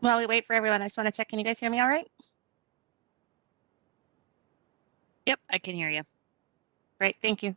While we wait for everyone, I just want to check. Can you guys hear me all right? Yep, I can hear you. Great, thank you.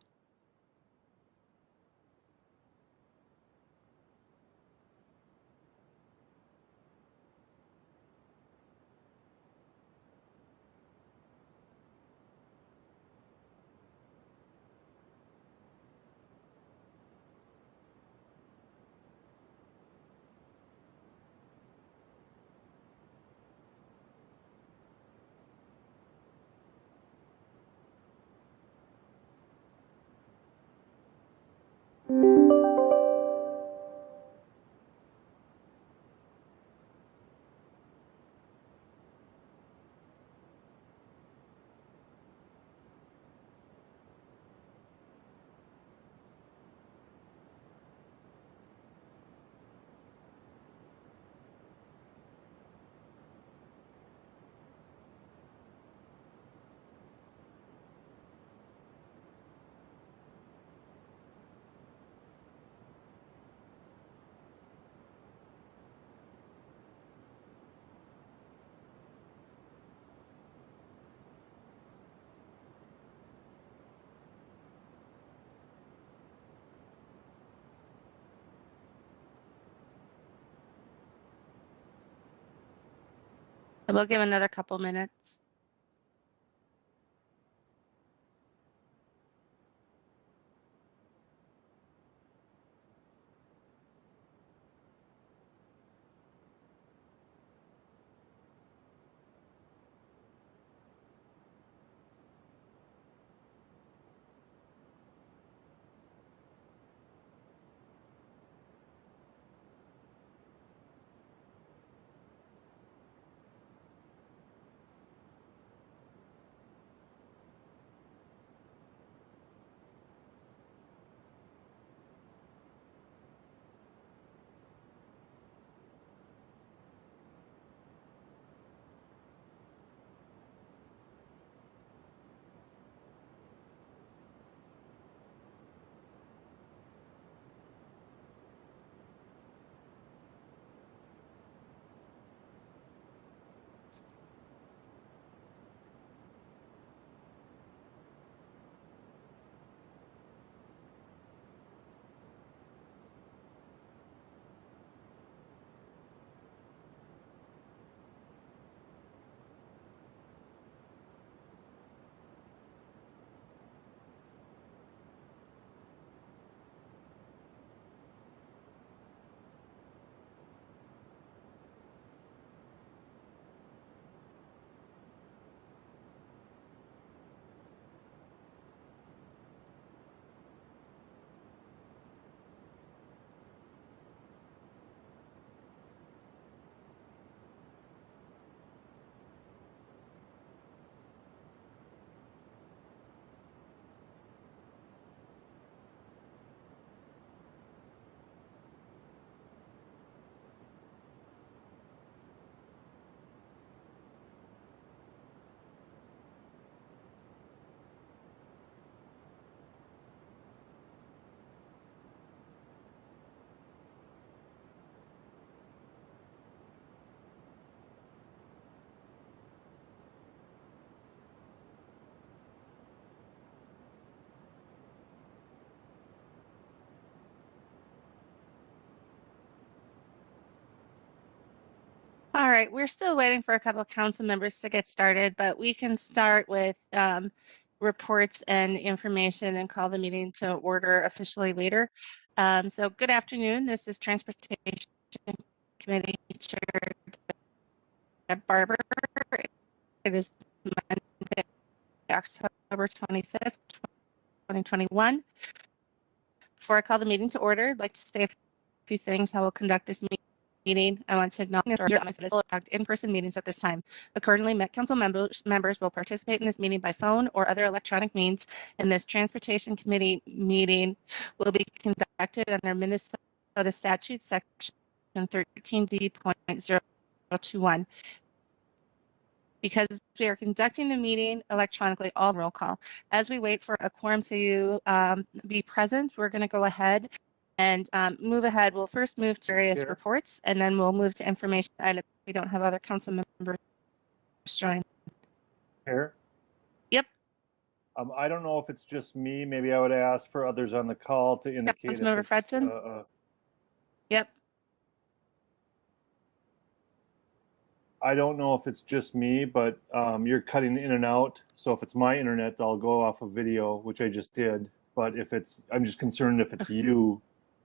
We'll give another couple minutes. All right, we're still waiting for a couple of council members to get started, but we can start with reports and information and call the meeting to order officially later. So good afternoon. This is Transportation Committee Chair Deb Barber. It is Monday, October 25th, 2021. Before I call the meeting to order, I'd like to say a few things how we'll conduct this meeting. I want to acknowledge that in-person meetings at this time. Accordingly, Met Council members will participate in this meeting by phone or other electronic means, and this Transportation Committee meeting will be conducted under Minnesota Statute Section 13D.021. Because we are conducting the meeting electronically, all roll call. As we wait for a quorum to be present, we're going to go ahead and move ahead. We'll first move to various Chair? reports, and then we'll move to information items. We don't have other council members join. Chair? Yep. I don't know if it's just me. Maybe I would ask for others on the call to indicate if Councilmember it's. Fredson? Yep. I don't know if it's just me, but you're cutting in and out. So if it's my internet, I'll go off of video, which I just did. But if it's, I'm just concerned if it's you,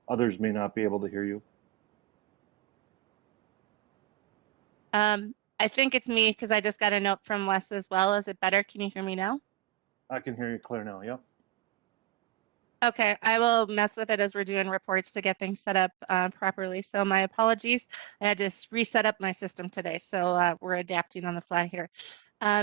others may not be able to hear you. I think it's me because I just got a note from Wes as well. Is it better? Can you hear me now? I can hear you clear now. Yep. Okay, I will mess with it as we're doing reports to get things set up properly. So my apologies. I had to reset up my system today. So we're adapting on the fly here.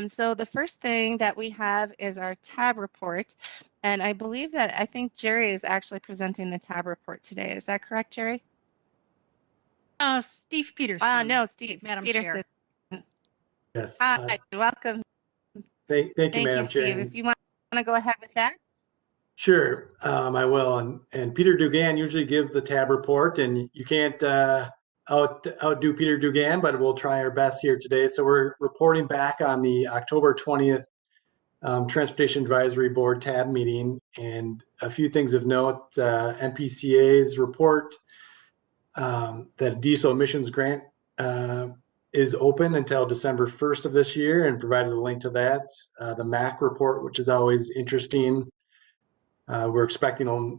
So the first thing that we have is our tab report. And I believe that I think Jerry is actually presenting the tab report today. Is that correct, Jerry? Steve Peterson. No, Steve. Madam Peterson. Chair. Yes. Hi, welcome. Thank you, Thank you, Madam Chair. Steve. If you want to go ahead with that. Sure, I will. And Peter Dugan usually gives the tab report, and you can't outdo Peter Dugan, but we'll try our best here today. So we're reporting back on the October 20th Transportation Advisory Board tab meeting, and a few things of note. MPCA's report that diesel emissions grant is open until December 1st of this year, and provided a link to that. The MAC report, which is always interesting. We're expecting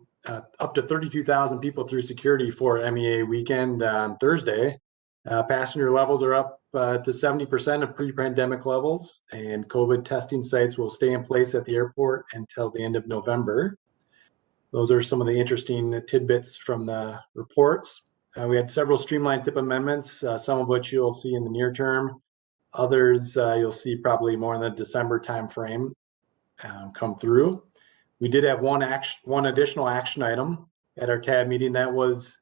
up to 32,000 people through security for MEA weekend on Thursday. Passenger levels are up to 70% of pre-pandemic levels, and COVID testing sites will stay in place at the airport until the end of November. Those are some of the interesting tidbits from the reports. We had several streamlined tip amendments, some of which you'll see in the near term. Others you'll see probably more in the December timeframe come through. We did have one additional action item at our tab meeting. That was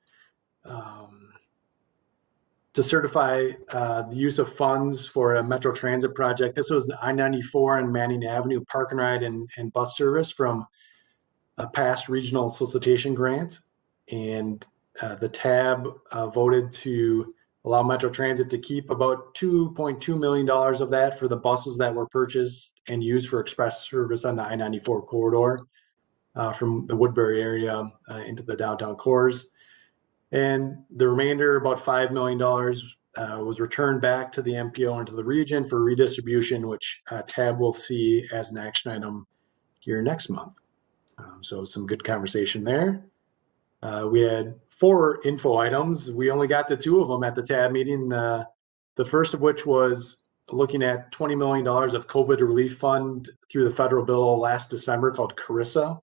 to certify the use of funds for a Metro Transit project. This was the I-94 and Manning Avenue park and ride and bus service from a past regional solicitation grant. And the tab voted to allow Metro Transit to keep about $2.2 million of that for the buses that were purchased and used for express service on the I-94 corridor from the Woodbury area into the downtown cores. And the remainder, about $5 million, was returned back to the MPO and to the region for redistribution, which TAB will see as an action item here next month. So some good conversation there. We had 4 info items. We only got to 2 of them at the TAB meeting. The first of which was looking at $20 million of COVID relief fund through the federal bill last December called CARISA.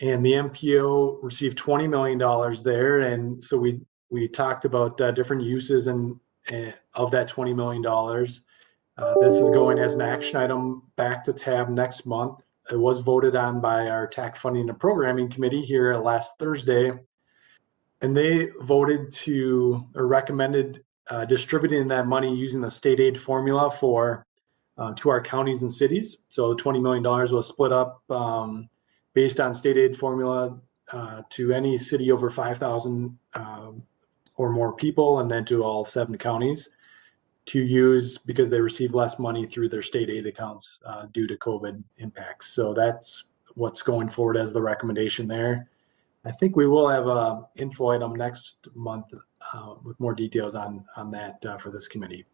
And the MPO received $20 million there. And so we talked about different uses of that $20 million. This is going as an action item back to TAB next month. It was voted on by our TAC Funding and Programming Committee here last Thursday. And they voted to, or recommended distributing that money using the state aid formula to our counties and cities. So the $20 million was split up based on state aid formula to any city over 5,000 or more people, and then to all 7 counties to use because they receive less money through their state aid accounts due to COVID impacts. So that's what's going forward as the recommendation there. I think we will have an info item next month with more details on that for this committee.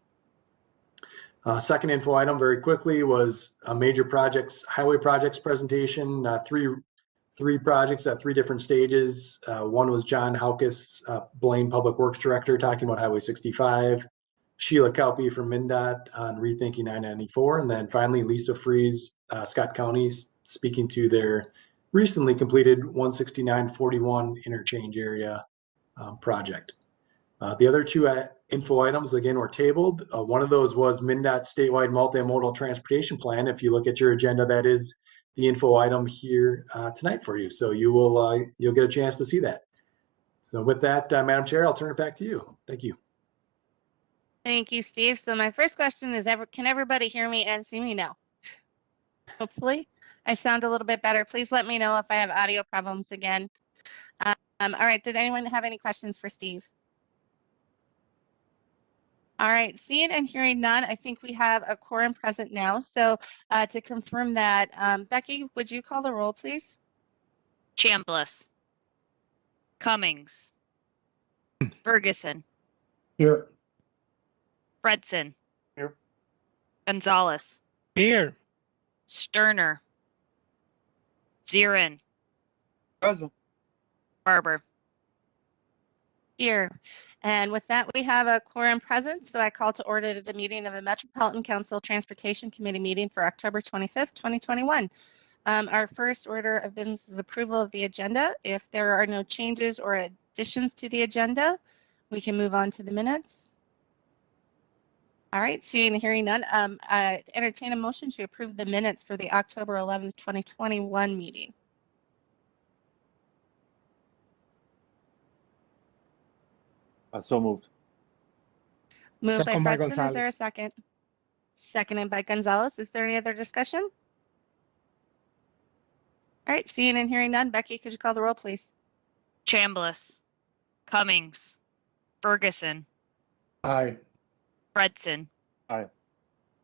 Second info item very quickly was a major highway projects presentation, three projects at 3 different stages. One was John Haukus, Blaine Public Works Director, talking about Highway 65, Sheila Kalpe from MnDOT on rethinking I-94, and then finally Lisa Freeze, Scott County, speaking to their recently completed 169-41 interchange area project. The other 2 info items, again, were tabled. One of those was MnDOT's statewide multimodal transportation plan. If you look at your agenda, that is the info item here tonight for you. So you'll get a chance to see that. So with that, Madam Chair, I'll turn it back to you. Thank you. Thank you, Steve. So my first question is, can everybody hear me and see me now? Hopefully, I sound a little bit better. Please let me know if I have audio problems again. All right, did anyone have any questions for Steve? All right, seeing and hearing none, I think we have a quorum present now. So to confirm that, Becky, would you call the roll, please? Chambliss. Cummings. Ferguson. Here. Fredson. Here. Gonzalez. Here. Sterner. Zirin. Present. Barber. Here. And with that, we have a quorum present. So I call to order the meeting of the Metropolitan Council Transportation Committee meeting for October 25th, 2021. Our first order of business is approval of the agenda. If there are no changes or additions to the agenda, we can move on to the minutes. All right, seeing and hearing none, I entertain a motion to approve the minutes for the October 11th, 2021 meeting. So moved. Moved by Second by Fredson. Is there a Gonzalez. second? Seconded by Gonzalez. Is there any other discussion? All right, seeing and hearing none, Becky, could you call the roll, please? Chambliss. Cummings. Ferguson. Aye. Fredson. Aye.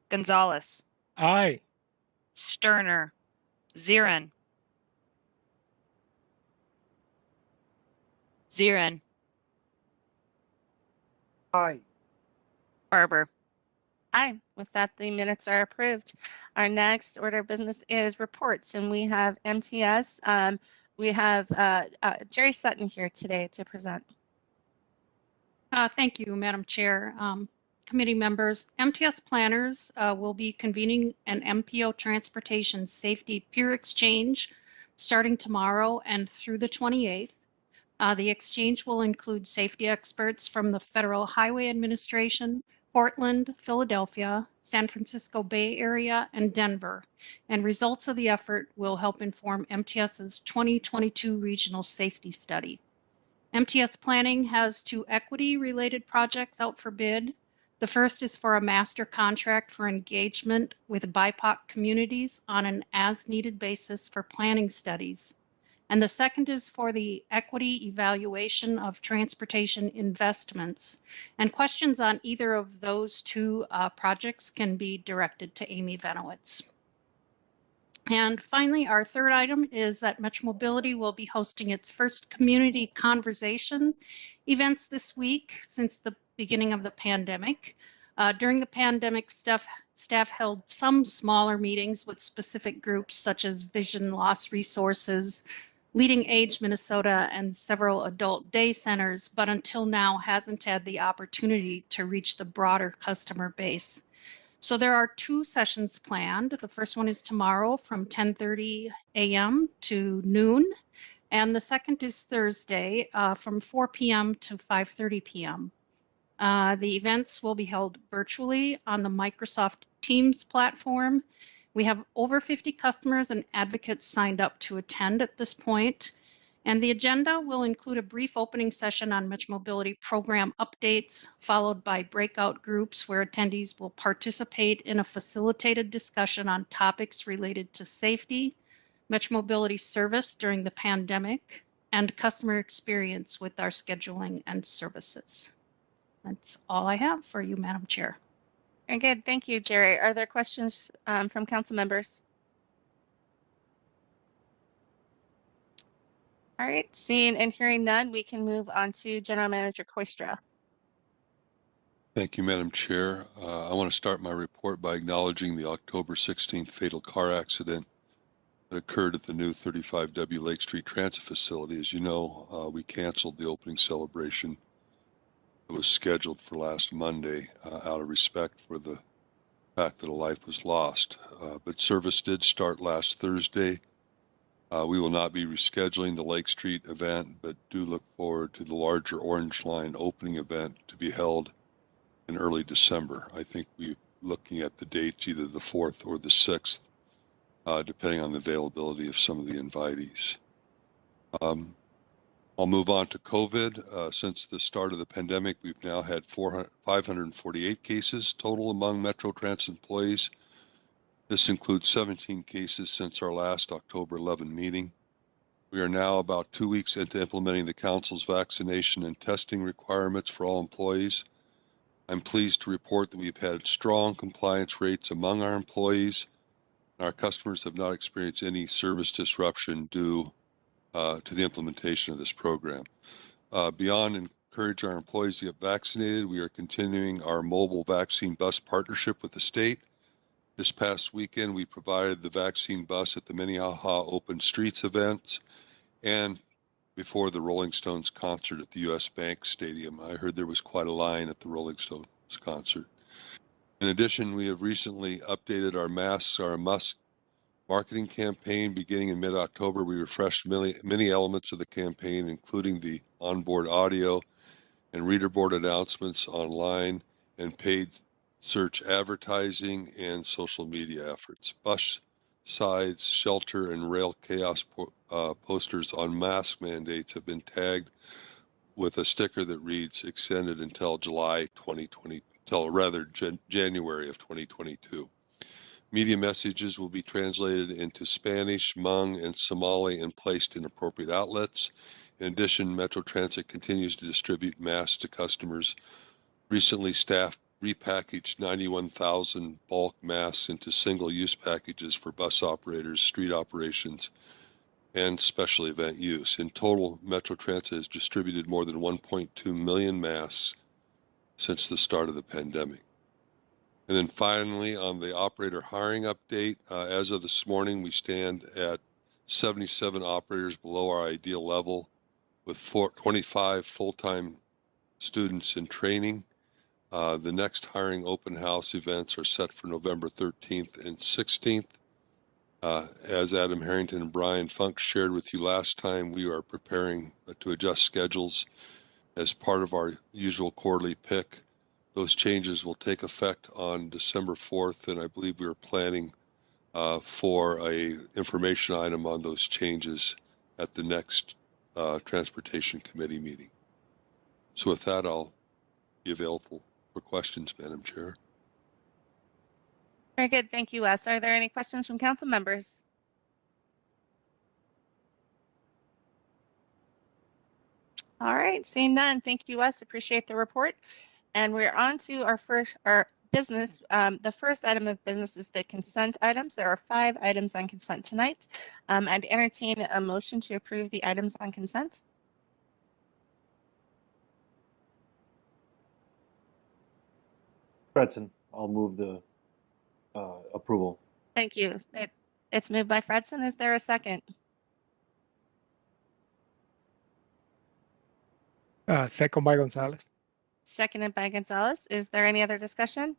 Gonzalez. Aye. Sterner. Zirin. Zirin. Aye. Barber. Aye. With that, the minutes are approved. Our next order of business is reports, and we have MTS. We have Jerry Sutton here today to present. Thank you, Madam Chair. Committee members, MTS planners will be convening an MPO Transportation Safety Peer Exchange starting tomorrow and through the 28th. The exchange will include safety experts from the Federal Highway Administration, Portland, Philadelphia, San Francisco Bay Area, and Denver. And results of the effort will help inform MTS's 2022 Regional Safety Study. MTS Planning has 2 equity-related projects out for bid. The first is for a master contract for engagement with BIPOC communities on an as-needed basis for planning studies. And the second is for the equity evaluation of transportation investments. And questions on either of those 2 projects can be directed to Amy Venowitz. And finally, our third item is that Metro Mobility will be hosting its first community conversation events this week since the beginning of the pandemic. During the pandemic, staff held some smaller meetings with specific groups such as Vision Loss Resources, Leading Age Minnesota, and several adult day centers, but until now hasn't had the opportunity to reach the broader customer base. So there are 2 sessions planned. The first one is tomorrow from 10:30 a.m. to noon, and the second is Thursday from 4 p.m. to 5:30 p.m. The events will be held virtually on the Microsoft Teams platform. We have over 50 customers and advocates signed up to attend at this point. And the agenda will include a brief opening session on Metro Mobility program updates, followed by breakout groups where attendees will participate in a facilitated discussion on topics related to safety, Metro Mobility service during the pandemic, and customer experience with our scheduling and services. That's all I have for you, Madam Chair. Very good. Thank you, Jerry. Are there questions from council members? All right, seeing and hearing none, we can move on to General Manager Koistra. Thank you, Madam Chair. I want to start my report by acknowledging the October 16th fatal car accident that occurred at the new 35W Lake Street Transit Facility. As you know, we canceled the opening celebration that was scheduled for last Monday out of respect for the fact that a life was lost. But service did start last Thursday. We will not be rescheduling the Lake Street event, but do look forward to the larger Orange Line opening event to be held in early December. I think we're looking at the dates, either the 4th or the 6th, depending on the availability of some of the invitees. I'll move on to COVID. Since the start of the pandemic, we've now had 548 cases total among Metro Transit employees. This includes 17 cases since our last October 11 meeting. We are now about 2 weeks into implementing the council's vaccination and testing requirements for all employees. I'm pleased to report that we've had strong compliance rates among our employees. Our customers have not experienced any service disruption due to the implementation of this program. Beyond encourage our employees to get vaccinated, we are continuing our mobile vaccine bus partnership with the state. This past weekend, we provided the vaccine bus at the Minnehaha Open Streets events and before the Rolling Stones concert at the US Bank Stadium. I heard there was quite a line at the Rolling Stones concert. In addition, we have recently updated our Masks Are a Must marketing campaign. Beginning in mid-October, we refreshed many elements of the campaign, including the onboard audio and reader board announcements online and paid search advertising and social media efforts. Bus sides, shelter, and rail chaos posters on mask mandates have been tagged with a sticker that reads extended until January of 2022. Media messages will be translated into Spanish, Hmong, and Somali and placed in appropriate outlets. In addition, Metro Transit continues to distribute masks to customers. Recently, staff repackaged 91,000 bulk masks into single-use packages for bus operators, street operations, and special event use. In total, Metro Transit has distributed more than 1.2 million masks since the start of the pandemic. And then finally, on the operator hiring update, as of this morning, we stand at 77 operators below our ideal level with 25 full-time students in training. The next hiring open house events are set for November 13th and 16th. As Adam Harrington and Brian Funk shared with you last time, we are preparing to adjust schedules as part of our usual quarterly pick. Those changes will take effect on December 4th, and I believe we are planning for a information item on those changes at the next Transportation Committee meeting. So with that, I'll be available for questions, Madam Chair. Very good. Thank you, Wes. Are there any questions from council members? All right, seeing none. Thank you, Wes. Appreciate the report. And we're on to our business. The first item of business is the consent items. There are 5 items on consent tonight. I'd entertain a motion to approve the items on consent. Fredson, I'll move the approval. Thank you. It's moved by Fredson. Is there a second? Second by Gonzalez. Seconded by Gonzalez. Is there any other discussion?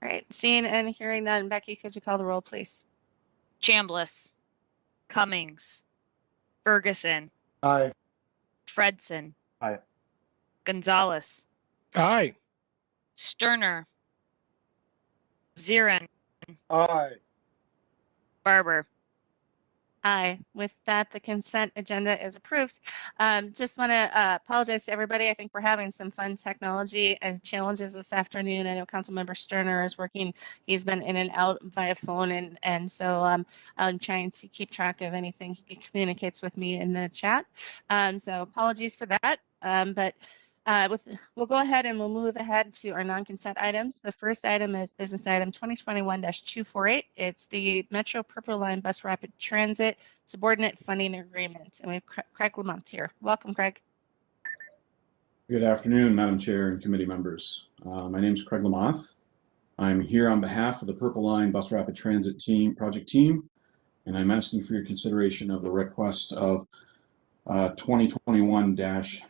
All right, seeing and hearing none. Becky, could you call the roll, please? Chambliss, Cummings, Ferguson, Aye. Fredson. Aye. Gonzalez, Aye. Sterner, Zirin, Aye. Barber. Aye. With that, the consent agenda is approved. Just want to apologize to everybody. I think we're having some fun technology and challenges this afternoon. I know Councilmember Sterner is working. He's been in and out via phone, and so I'm trying to keep track of anything he communicates with me in the chat. So apologies for that. We'll go ahead and we'll move ahead to our non-consent items. The first item is business item 2021-248. It's the Metro Purple Line Bus Rapid Transit Subordinate Funding Agreement. And we have Craig Lamont here. Welcome, Craig. Good afternoon, Madam Chair and committee members. My name is Craig Lamont. I'm here on behalf of the Purple Line Bus Rapid Transit team, project team, and I'm asking for your consideration of the request of 2021-248.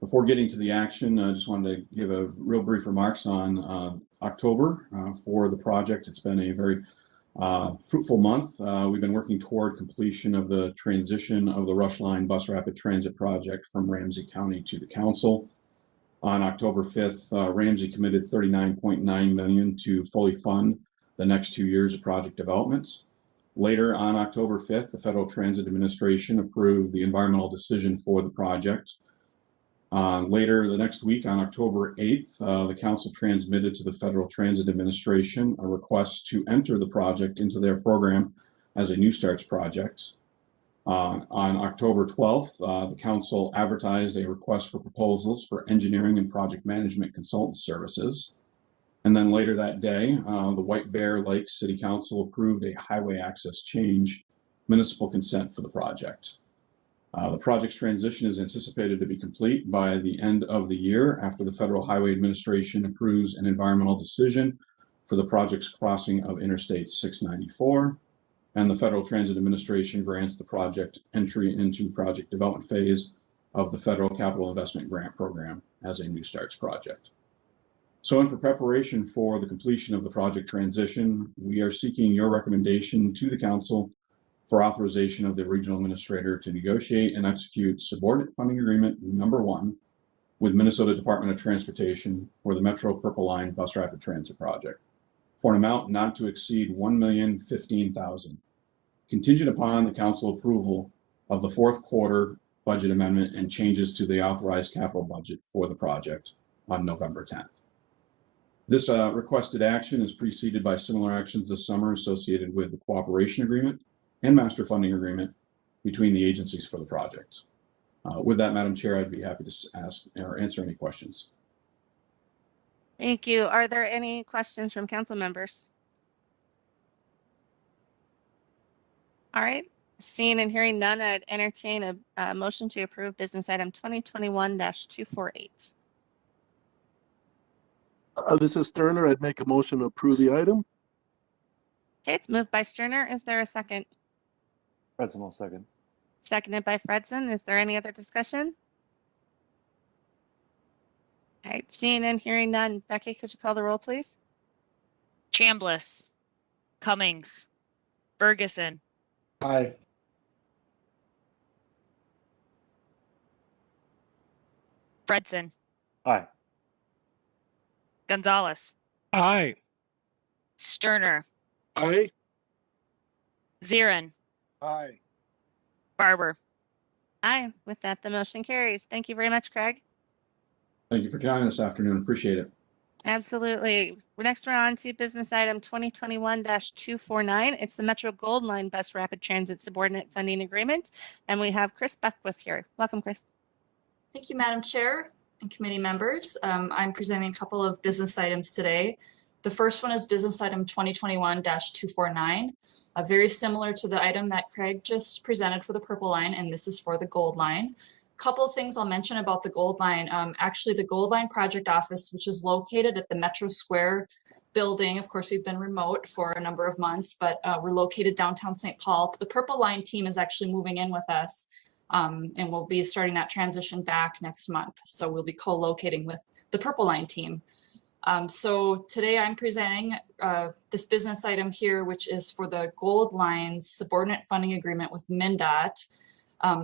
Before getting to the action, I just wanted to give a real brief remarks on October for the project. It's been a very fruitful month. We've been working toward completion of the transition of the Rush Line Bus Rapid Transit project from Ramsey County to the council. On October 5th, Ramsey committed $39.9 million to fully fund the next 2 years of project developments. Later on October 5th, the Federal Transit Administration approved the environmental decision for the project. Later the next week, on October 8th, the council transmitted to the Federal Transit Administration a request to enter the project into their program as a New Starts project. On October 12th, the council advertised a request for proposals for engineering and project management consultant services. And then later that day, the White Bear Lake City Council approved a highway access change municipal consent for the project. The project's transition is anticipated to be complete by the end of the year after the Federal Highway Administration approves an environmental decision for the project's crossing of Interstate 694. And the Federal Transit Administration grants the project entry into project development phase of the Federal Capital Investment Grant Program as a New Starts project. So in preparation for the completion of the project transition, we are seeking your recommendation to the council for authorization of the regional administrator to negotiate and execute subordinate funding agreement number 1 with Minnesota Department of Transportation for the Metro Purple Line Bus Rapid Transit project for an amount not to exceed $1,015,000, contingent upon the council approval of the fourth quarter budget amendment and changes to the authorized capital budget for the project on November 10th. This requested action is preceded by similar actions this summer associated with the cooperation agreement and master funding agreement between the agencies for the project. With that, Madam Chair, I'd be happy to ask or answer any questions. Thank you. Are there any questions from council members? All right. Seeing and hearing none, I'd entertain a motion to approve business item 2021-248. This is Sterner. I'd make a motion to approve the item. Okay, it's moved by Sterner. Is there a second? Fredson will second. Seconded by Fredson. Is there any other discussion? All right, seeing and hearing none. Becky, could you call the roll, please? Chambliss, Cummings, Ferguson, Aye. Fredson, Aye. Gonzalez, Aye. Sterner, Aye. Zirin, Aye. Barber. Aye. With that, the motion carries. Thank you very much, Craig. Thank you for your time this afternoon. Appreciate it. Absolutely. Next, we're on to business item 2021-249. It's the Metro Gold Line Bus Rapid Transit Subordinate Funding Agreement. And we have Chris Beckwith here. Welcome, Chris. Thank you, Madam Chair and committee members. I'm presenting a couple of business items today. The first one is business item 2021-249, very similar to the item that Craig just presented for the Purple Line, and this is for the Gold Line. Couple of things I'll mention about the Gold Line. Actually, the Gold Line project office, which is located at the Metro Square building. Of course, we've been remote for a number of months, but we're located downtown St. Paul. The Purple Line team is actually moving in with us, and we'll be starting that transition back next month. So we'll be co-locating with the Purple Line team. So today I'm presenting this business item here, which is for the Gold Line's subordinate funding agreement with MnDOT.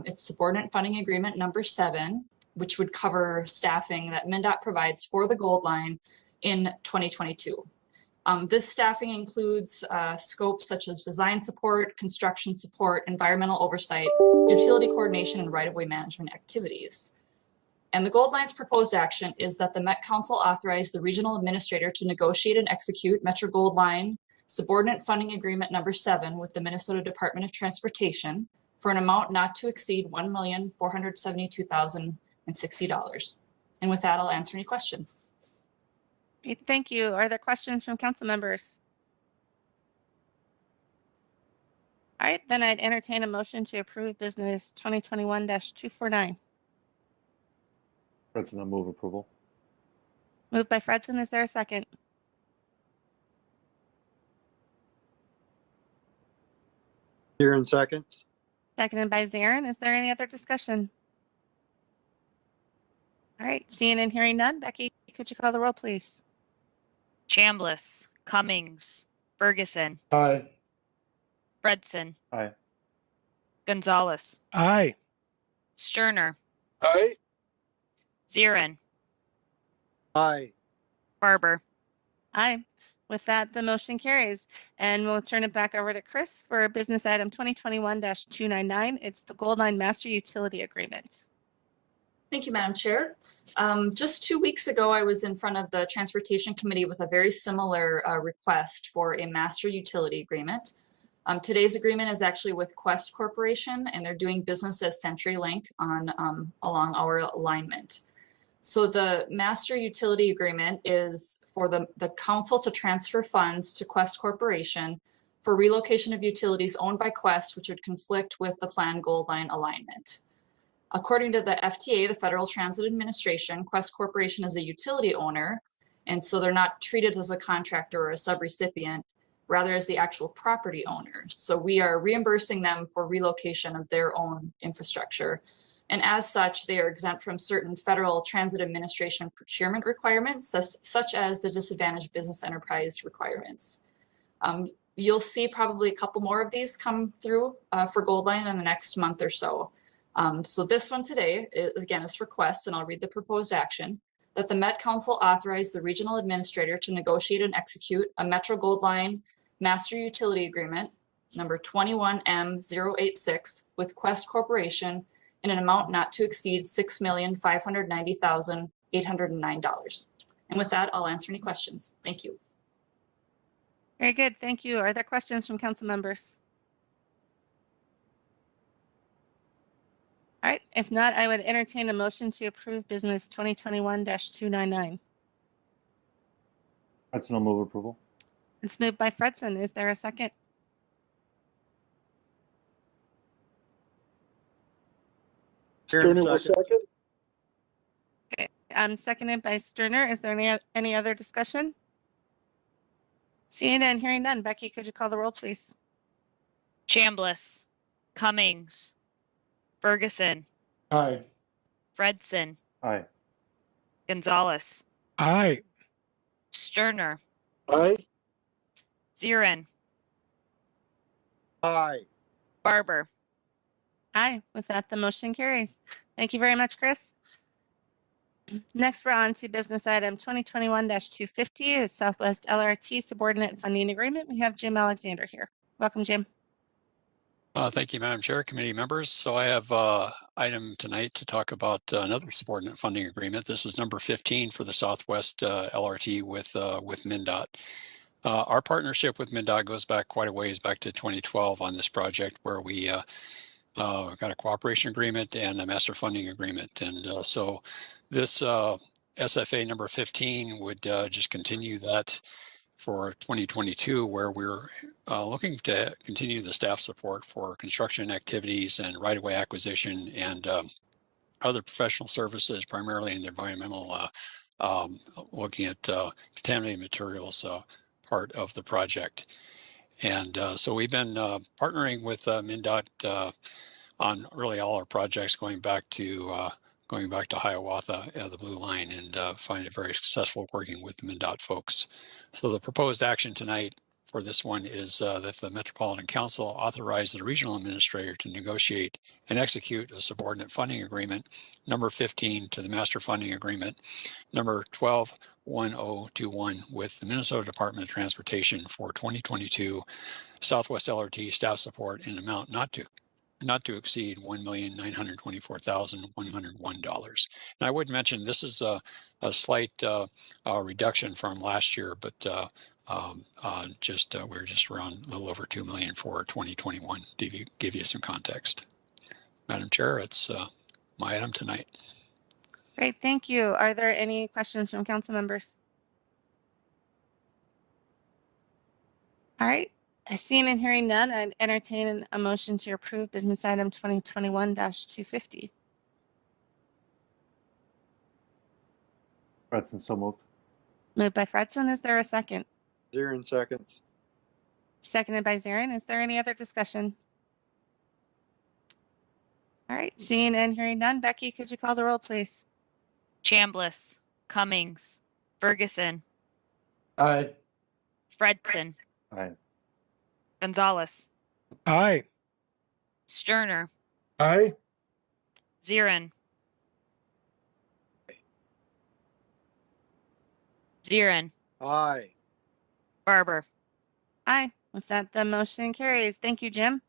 It's subordinate funding agreement number 7, which would cover staffing that MnDOT provides for the Gold Line in 2022. This staffing includes scopes such as design support, construction support, environmental oversight, utility coordination, and right-of-way management activities. And the Gold Line's proposed action is that the Met Council authorize the regional administrator to negotiate and execute Metro Gold Line subordinate funding agreement number 7 with the Minnesota Department of Transportation for an amount not to exceed $1,472,060. And with that, I'll answer any questions. Okay, thank you. Are there questions from council members? All right, then I'd entertain a motion to approve business 2021-249. Fredson will move approval. Moved by Fredson. Is there a second? Here in seconds. Seconded by Zarin. Is there any other discussion? All right, seeing and hearing none. Becky, could you call the roll, please? Chambliss, Cummings, Ferguson, Aye. Fredson, Aye. Gonzalez, Aye. Sterner, Aye. Zirin, Aye. Barber. Aye. With that, the motion carries. And we'll turn it back over to Chris for business item 2021-299. It's the Gold Line Master Utility Agreement. Thank you, Madam Chair. Just 2 weeks ago, I was in front of the Transportation Committee with a very similar request for a master utility agreement. Today's agreement is actually with Quest Corporation, and they're doing business as CenturyLink on along our alignment. So the master utility agreement is for the council to transfer funds to Quest Corporation for relocation of utilities owned by Quest, which would conflict with the planned gold line alignment. According to the FTA, the Federal Transit Administration, Quest Corporation is a utility owner, and so they're not treated as a contractor or a subrecipient, rather as the actual property owner. So we are reimbursing them for relocation of their own infrastructure. And as such, they are exempt from certain Federal Transit Administration procurement requirements, such as the disadvantaged business enterprise requirements. You'll see probably a couple more of these come through for Gold Line in the next month or so. So this one today, again, is for Quest, and I'll read the proposed action. That the Met Council authorize the regional administrator to negotiate and execute a Metro Gold Line Master Utility Agreement, number 21M086, with Quest Corporation in an amount not to exceed $6,590,809. And with that, I'll answer any questions. Thank you. Very good. Thank you. Are there questions from council members? All right. If not, I would entertain a motion to approve business 2021-299. That's no move approval. It's moved by Fredson. Is there a second? Sterner will second. Okay. Seconded by Sterner. Is there any other discussion? Seeing and hearing none. Becky, could you call the roll, please? Chambliss, Cummings, Ferguson, Aye. Fredson, Aye. Gonzalez, Aye. Sterner, Aye. Zirin, Aye. Barber. Aye. With that, the motion carries. Thank you very much, Chris. Next, we're on to business item 2021-250 is Southwest LRT Subordinate Funding Agreement. We have Jim Alexander here. Welcome, Jim. Thank you, Madam Chair, committee members. So I have item tonight to talk about another subordinate funding agreement. This is number 15 for the Southwest LRT with MnDOT. Our partnership with MnDOT goes back quite a ways, back to 2012 on this project, where we got a cooperation agreement and a master funding agreement. And so this SFA number 15 would just continue that for 2022, where we're looking to continue the staff support for construction activities and right-of-way acquisition and other professional services, primarily in the environmental, looking at contaminated materials part of the project. And so we've been partnering with MnDOT on really all our projects going back to Hiawatha, the Blue Line, and find it very successful working with the MnDOT folks. So the proposed action tonight for this one is that the Metropolitan Council authorize the regional administrator to negotiate and execute a subordinate funding agreement, number 15, to the master funding agreement, number 121021, with the Minnesota Department of Transportation for 2022 Southwest LRT staff support in an amount not to exceed $1,924,101. And I would mention this is a slight reduction from last year, but we're just around a little over $2 million for 2021 to give you some context. Madam Chair, it's my item tonight. Great, thank you. Are there any questions from council members? All right. Seeing and hearing none, I'd entertain a motion to approve business item 2021-250. Fredson, so moved. Moved by Fredson. Is there a second? Zirin seconds. Seconded by Zarin. Is there any other discussion? All right. Seeing and hearing none, Becky, could you call the roll, please? Chambliss, Cummings, Ferguson, Aye. Fredson, Aye. Gonzalez, Aye. Sterner, Aye. Zirin, Aye. Barber. Aye. With that, the motion carries. Thank you, Jim.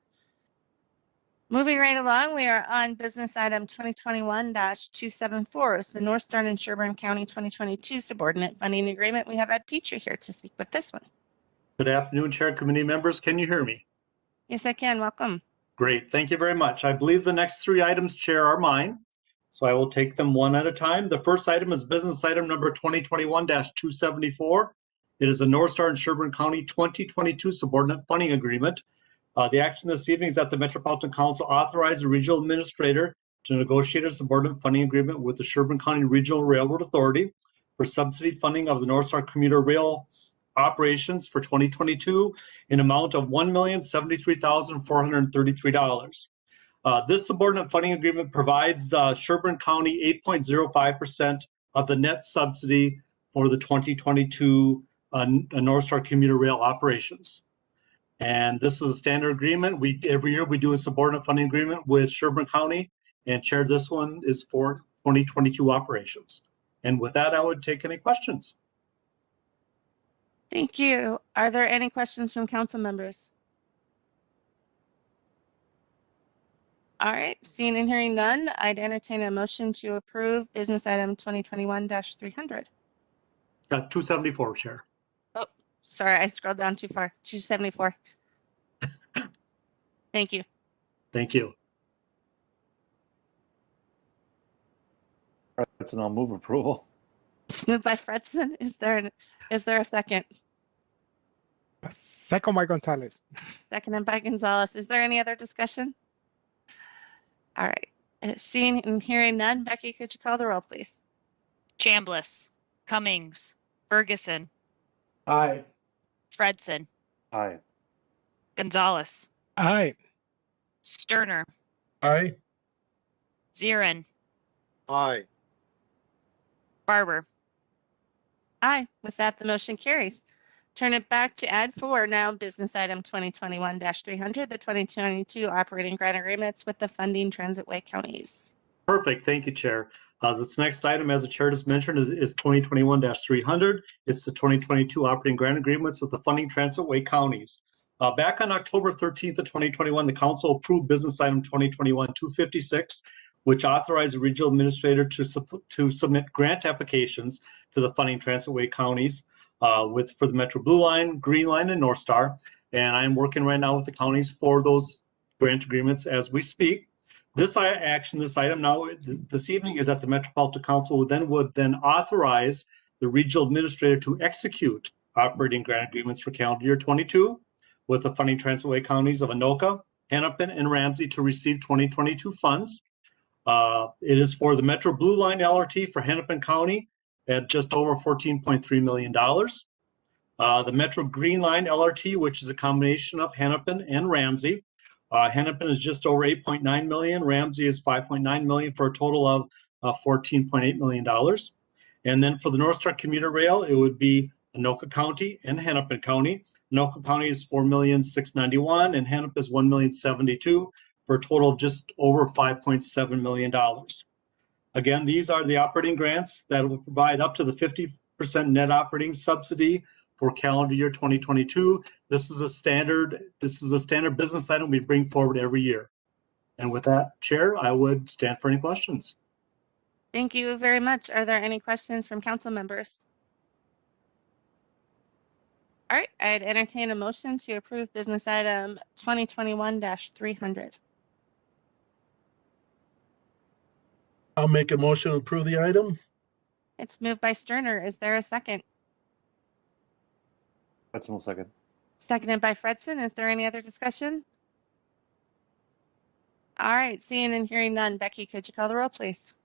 Moving right along, we are on business item 2021-274. It's the North Star and Sherburne County 2022 Subordinate Funding Agreement. We have Ed Petrie here to speak with this one. Good afternoon, Chair and committee members. Can you hear me? Yes, I can. Welcome. Great, thank you very much. I believe the next three items, Chair, are mine. So I will take them one at a time. The first item is business item number 2021-274. It is a North Star and Sherburne County 2022 subordinate funding agreement. The action this evening is that the Metropolitan Council authorize the regional administrator to negotiate a subordinate funding agreement with the Sherburne County Regional Railroad Authority for subsidy funding of the North Star commuter rail operations for 2022 in amount of $1,073,433. This subordinate funding agreement provides Sherburne County 8.05% of the net subsidy for the 2022 North Star commuter rail operations. And this is a standard agreement. Every year we do a subordinate funding agreement with Sherburne County, and Chair, this one is for 2022 operations. And with that, I would take any questions. Thank you. Are there any questions from council members? All right, seeing and hearing none, I'd entertain a motion to approve business item 2021-300. 274, Chair. Oh, sorry, I scrolled down too far. 274. Thank you. Thank you. Fredson, I'll move approval. It's moved by Fredson. Is there a second? Second by Gonzalez. Seconded by Gonzalez. Is there any other discussion? All right. Seeing and hearing none, Becky, could you call the roll, please? Chambliss, Cummings, Ferguson, Aye. Fredson, Aye. Gonzalez, Aye. Sterner, Aye. Zirin, Aye. Barber. Aye. With that, the motion carries. Turn it back to Ad 4 now, business item 2021-300, the 2022 operating grant agreements with the funding transitway counties. Perfect. Thank you, Chair. This next item, as the Chair just mentioned, is 2021-300. It's the 2022 operating grant agreements with the funding transitway counties. Back on October 13th of 2021, the Council approved business item 2021-256, which authorized the regional administrator to submit grant applications to the funding transitway counties for the Metro Blue Line, Green Line, and North Star. And I'm working right now with the counties for those grant agreements as we speak. This item now this evening is that the Metropolitan Council would then authorize the regional administrator to execute operating grant agreements for calendar year 22 with the funding transitway counties of Anoka, Hennepin, and Ramsey to receive 2022 funds. It is for the Metro Blue Line LRT for Hennepin County at just over $14.3 million. The Metro Green Line LRT, which is a combination of Hennepin and Ramsey. Hennepin is just over 8.9 million. Ramsey is 5.9 million for a total of $14.8 million. And then for the North Star commuter rail, it would be Anoka County and Hennepin County. Anoka County is $4,691,000 and Hennepin is $1,072,000 for a total of just over $5.7 million. Again, these are the operating grants that will provide up to the 50% net operating subsidy for calendar year 2022. This is a standard business item we bring forward every year. And with that, Chair, I would stand for any questions. Thank you very much. Are there any questions from council members? All right, I'd entertain a motion to approve business item 2021-300. I'll make a motion to approve the item. It's moved by Sterner. Is there a second? Fredson will second. Seconded by Fredson. Is there any other discussion? All right, seeing and hearing none. Becky, could you call the roll, please?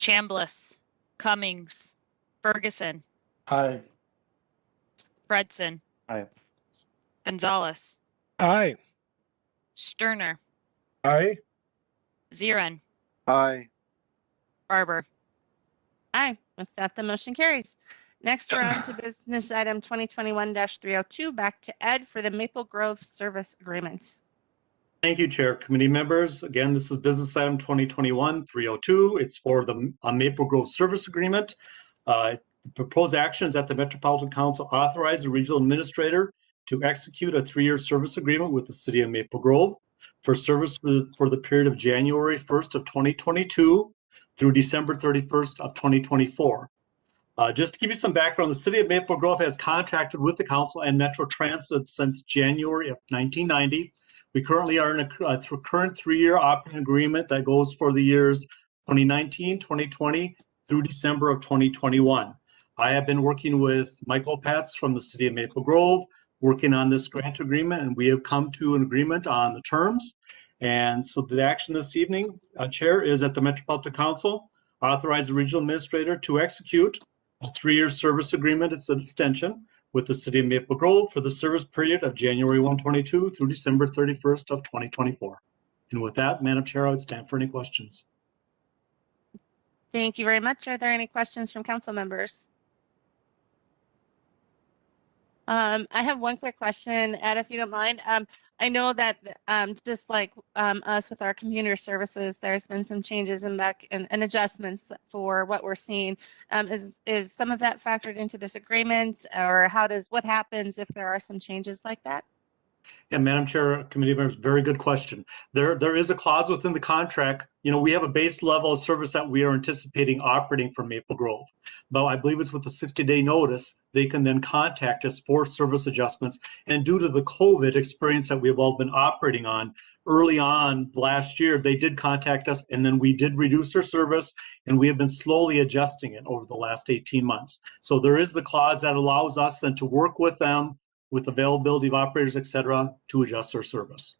Chambliss, Cummings, Ferguson, Aye. Fredson, Aye. Gonzalez, Aye. Sterner, Aye. Zirin, Aye. Barber. Aye. With that, the motion carries. Next, we're on to business item 2021-302, back to Ed for the Maple Grove Service Agreement. Thank you, Chair. Committee members, again, this is business item 2021-302. It's for the Maple Grove Service Agreement. The proposed action is that the Metropolitan Council authorize the regional administrator to execute a 3-year service agreement with the city of Maple Grove for service for the period of January 1st of 2022 through December 31st of 2024. Just to give you some background, the city of Maple Grove has contracted with the council and Metro Transit since January of 1990. We currently are in a current 3-year operating agreement that goes for the years 2019, 2020 through December of 2021. I have been working with Michael Patz from the city of Maple Grove, working on this grant agreement, and we have come to an agreement on the terms. And so the action this evening, Chair, is that the Metropolitan Council authorize the regional administrator to execute a 3-year service agreement. It's an extension with the city of Maple Grove for the service period of January 1, 22 through December 31st of 2024. And with that, Madam Chair, I would stand for any questions. Thank you very much. Are there any questions from council members? I have one quick question, Ed, if you don't mind. I know that just like us with our commuter services, there's been some changes and adjustments for what we're seeing. Is some of that factored into this agreement, or what happens if there are some changes like that? Yeah, Madam Chair, committee members, very good question. There is a clause within the contract. You know, we have a base level of service that we are anticipating operating from Maple Grove. But I believe it's with a 60-day notice, they can then contact us for service adjustments. And due to the COVID experience that we've all been operating on, early on last year, they did contact us, and then we did reduce their service, and we have been slowly adjusting it over the last 18 months. So there is the clause that allows us then to work with them with availability of operators, et cetera, to adjust their service.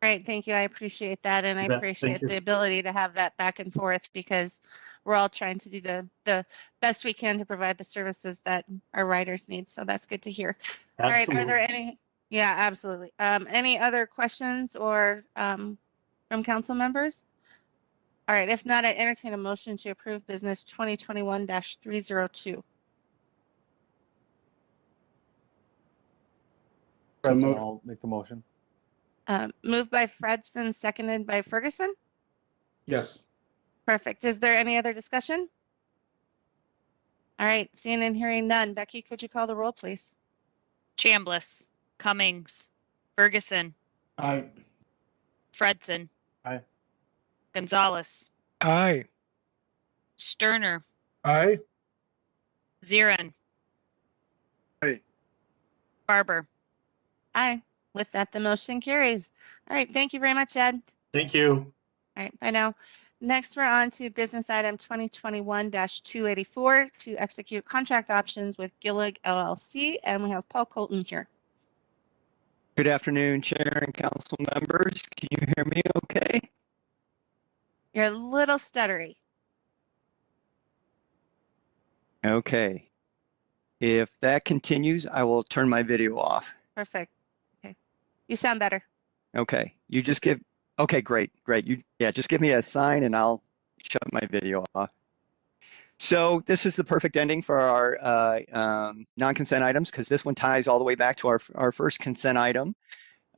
Great, thank you. I appreciate that, and I Thank appreciate you. the ability to have that back and forth, because we're all trying to do the best we can to provide the services that our riders need. So that's good to hear. All right, are there any? Yeah, absolutely. Any other questions or from council members? All right, if not, I entertain a motion to approve business 2021-302. President, I'll make the motion. Moved by Fredson, seconded by Ferguson. Yes. Perfect. Is there any other discussion? All right, seeing and hearing none. Becky, could you call the roll, please? Chambliss, Cummings, Ferguson, Aye. Fredson. Aye. Gonzalez, Aye. Sterner, Aye. Zieren. Aye. Barber. Aye. With that, the motion carries. All right, thank you very much, Ed. Thank you. All right, bye now. Next, we're on to business item 2021-284 to execute contract options with Gillig LLC, and we have Paul Colton here. Good afternoon, Chair and council members. Can you hear me okay? You're a little stuttery. Okay. If that continues, I will turn my video off. Perfect. Okay. You sound better. Okay. You just give, okay, great. Just give me a sign and I'll shut my video off. So this is the perfect ending for our non-consent items, because this one ties all the way back to our first consent item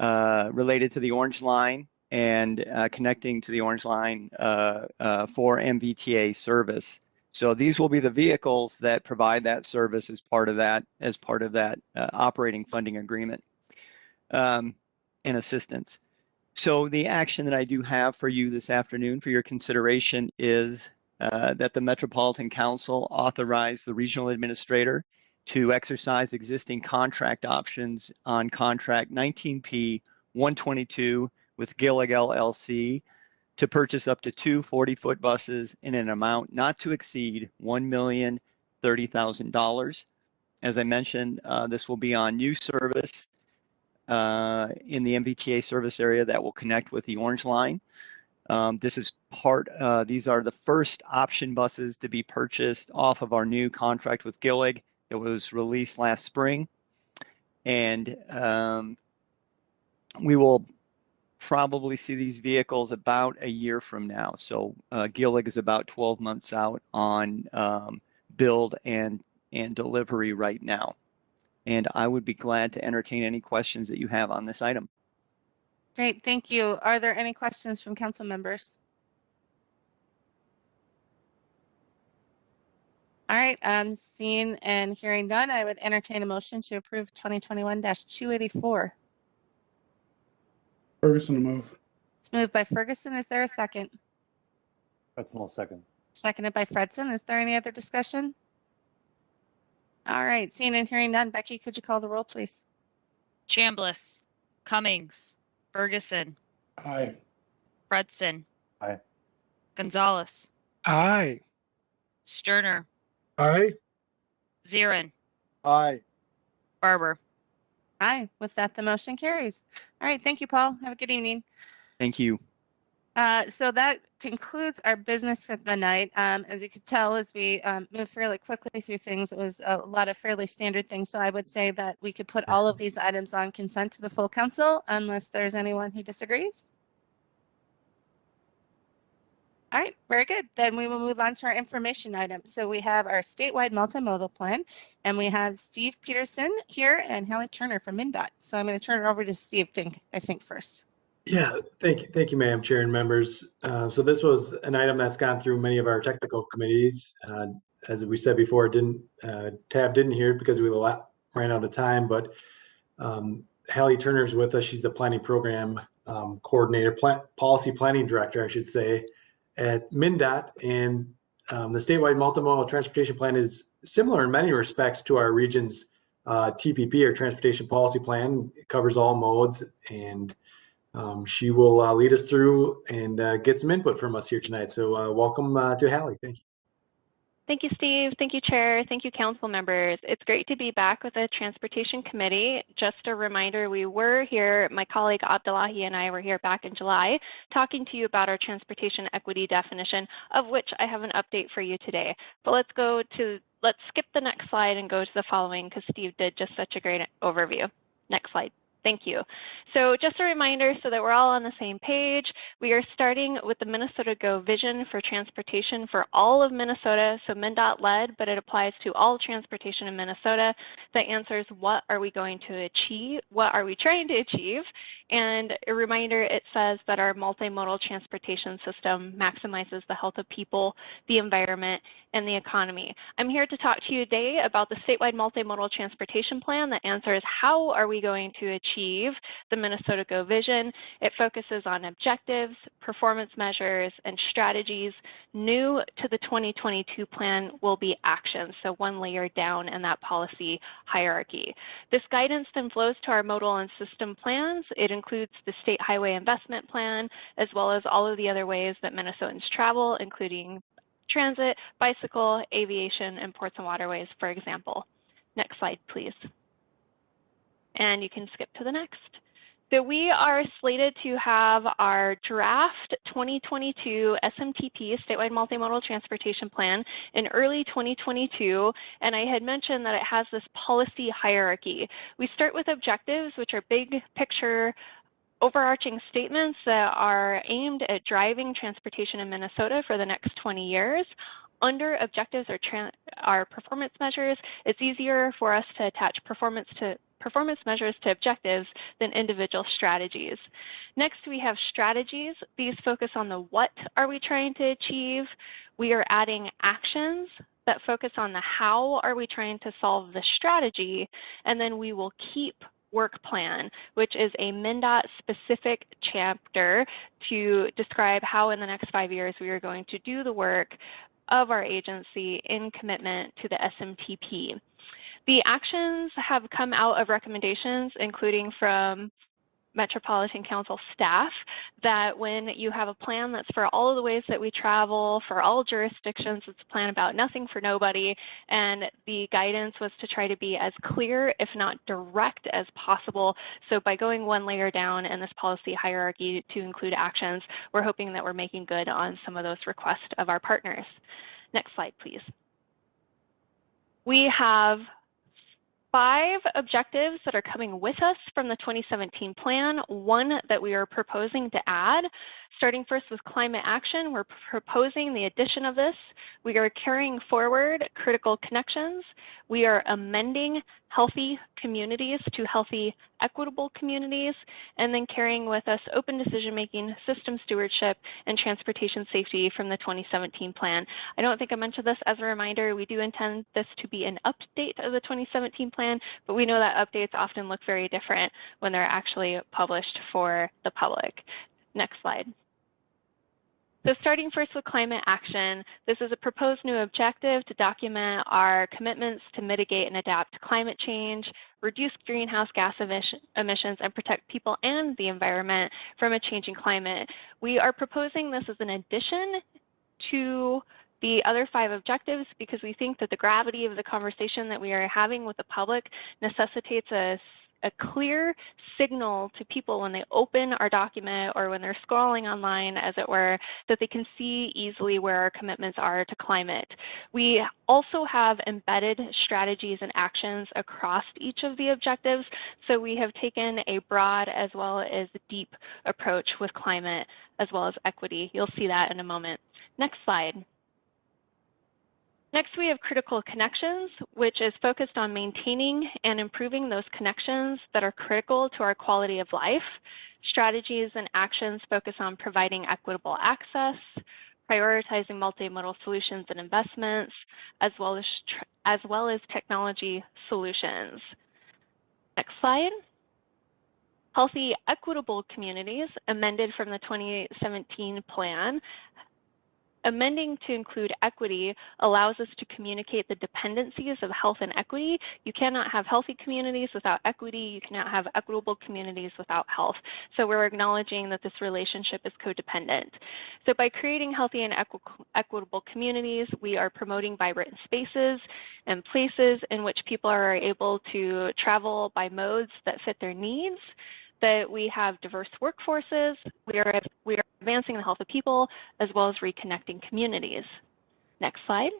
related to the Orange Line and connecting to the Orange Line for MVTA service. So these will be the vehicles that provide that service as part of that operating funding agreement and assistance. So the action that I do have for you this afternoon for your consideration is that the Metropolitan Council authorize the regional administrator to exercise existing contract options on contract 19P 122 with Gillig LLC to purchase up to 2 40-foot buses in an amount not to exceed $1,030,000. As I mentioned, this will be on new service in the MVTA service area that will connect with the Orange Line. This is these are the first option buses to be purchased off of our new contract with Gillig that was released last spring. And we will probably see these vehicles about a year from now. So Gillig is about 12 months out on build and delivery right now. And I would be glad to entertain any questions that you have on this item. Great, thank you. Are there any questions from council members? All right, seeing and hearing none, I would entertain a motion to approve 2021-284. Ferguson to move. It's moved by Ferguson. Is there a second? That's no second. Seconded by Fredson. Is there any other discussion? All right, seeing and hearing none. Becky, could you call the roll, please? Chambliss, Cummings, Ferguson, Aye. Fredson, Aye. Gonzalez, Aye. Sterner, Aye. Zirin, Aye. Barber. Aye. With that, the motion carries. All right. Thank you, Paul. Have a good evening. Thank you. So that concludes our business for the night. As you could tell, as we move fairly quickly through things, it was a lot of fairly standard things. So I would say that we could put all of these items on consent to the full council unless there's anyone who disagrees. All right, very good. Then we will move on to our information item. So we have our statewide multimodal plan, and we have Steve Peterson here and Hallie Turner from MnDOT. So I'm going to turn it over to Steve, I think first. Yeah, thank you, Madam Chair and members. So this was an item that's gone through many of our technical committees. As we said before, Tab didn't hear it because we ran out of time, but Hallie Turner's with us. She's the planning program coordinator, policy planning director, I should say, at MnDOT. And the statewide multimodal transportation plan is similar in many respects to our region's TPP, or transportation policy plan. It covers all modes, and she will lead us through and get some input from us here tonight. So welcome to Hallie. Thank you. Thank you, Steve. Thank you, Chair. Thank you, Council members. It's great to be back with the Transportation Committee. Just a reminder, we were here, my colleague Abdullahi and I were here back in July, talking to you about our transportation equity definition, of which I have an update for you today. But let's skip the next slide and go to the following, because Steve did just such a great overview. Next slide. Thank you. So just a reminder so that we're all on the same page, we are starting with the Minnesota Go vision for transportation for all of Minnesota, so MnDOT led, but it applies to all transportation in Minnesota. That answers what are we going to achieve, what are we trying to achieve, and a reminder, it says that our multimodal transportation system maximizes the health of people, the environment, and the economy. I'm here to talk to you today about the statewide multimodal transportation plan that answers how are we going to achieve the Minnesota Go vision. It focuses on objectives, performance measures, and strategies. New to the 2022 plan will be actions, so one layer down in that policy hierarchy. This guidance then flows to our modal and system plans. It includes the State Highway Investment Plan, as well as all of the other ways that Minnesotans travel, including transit, bicycle, aviation, and ports and waterways, for example. Next slide, please. And you can skip to the next. So we are slated to have our draft 2022 SMTP, Statewide Multimodal Transportation Plan, in early 2022. And I had mentioned that it has this policy hierarchy. We start with objectives, which are big picture overarching statements that are aimed at driving transportation in Minnesota for the next 20 years. Under objectives or performance measures, it's easier for us to attach performance measures to objectives than individual strategies. Next, we have strategies. These focus on the what are we trying to achieve. We are adding actions that focus on the how are we trying to solve the strategy, and then we will keep work plan, which is a MnDOT specific chapter to describe how in the next 5 years we are going to do the work of our agency in commitment to the SMTP. The actions have come out of recommendations, including from Metropolitan Council staff, that when you have a plan that's for all of the ways that we travel, for all jurisdictions, it's a plan about nothing for nobody, and the guidance was to try to be as clear, if not direct, as possible. So by going one layer down in this policy hierarchy to include actions, we're hoping that we're making good on some of those requests of our partners. Next slide, please. We have 5 objectives that are coming with us from the 2017 plan, one that we are proposing to add. Starting first with climate action, we're proposing the addition of this. We are carrying forward critical connections. We are amending healthy communities to healthy, equitable communities, and then carrying with us open decision-making, system stewardship, and transportation safety from the 2017 plan. I don't think I mentioned this as a reminder. We do intend this to be an update of the 2017 plan, but we know that updates often look very different when they're actually published for the public. Next slide. So starting first with climate action, this is a proposed new objective to document our commitments to mitigate and adapt to climate change, reduce greenhouse gas emissions, and protect people and the environment from a changing climate. We are proposing this as an addition to the other 5 objectives because we think that the gravity of the conversation that we are having with the public necessitates a clear signal to people when they open our document or when they're scrolling online, as it were, that they can see easily where our commitments are to climate. We also have embedded strategies and actions across each of the objectives, so we have taken a broad as well as deep approach with climate as well as equity. You'll see that in a moment. Next slide. Next, we have critical connections, which is focused on maintaining and improving those connections that are critical to our quality of life. Strategies and actions focus on providing equitable access, prioritizing multimodal solutions and investments, as well as technology solutions. Next slide. Healthy, equitable communities, amended from the 2017 plan. Amending to include equity allows us to communicate the dependencies of health and equity. You cannot have healthy communities without equity. You cannot have equitable communities without health. So we're acknowledging that this relationship is codependent. So by creating healthy and equitable communities, we are promoting vibrant spaces and places in which people are able to travel by modes that fit their needs, that we have diverse workforces, we are advancing the health of people, as well as reconnecting communities. Next slide.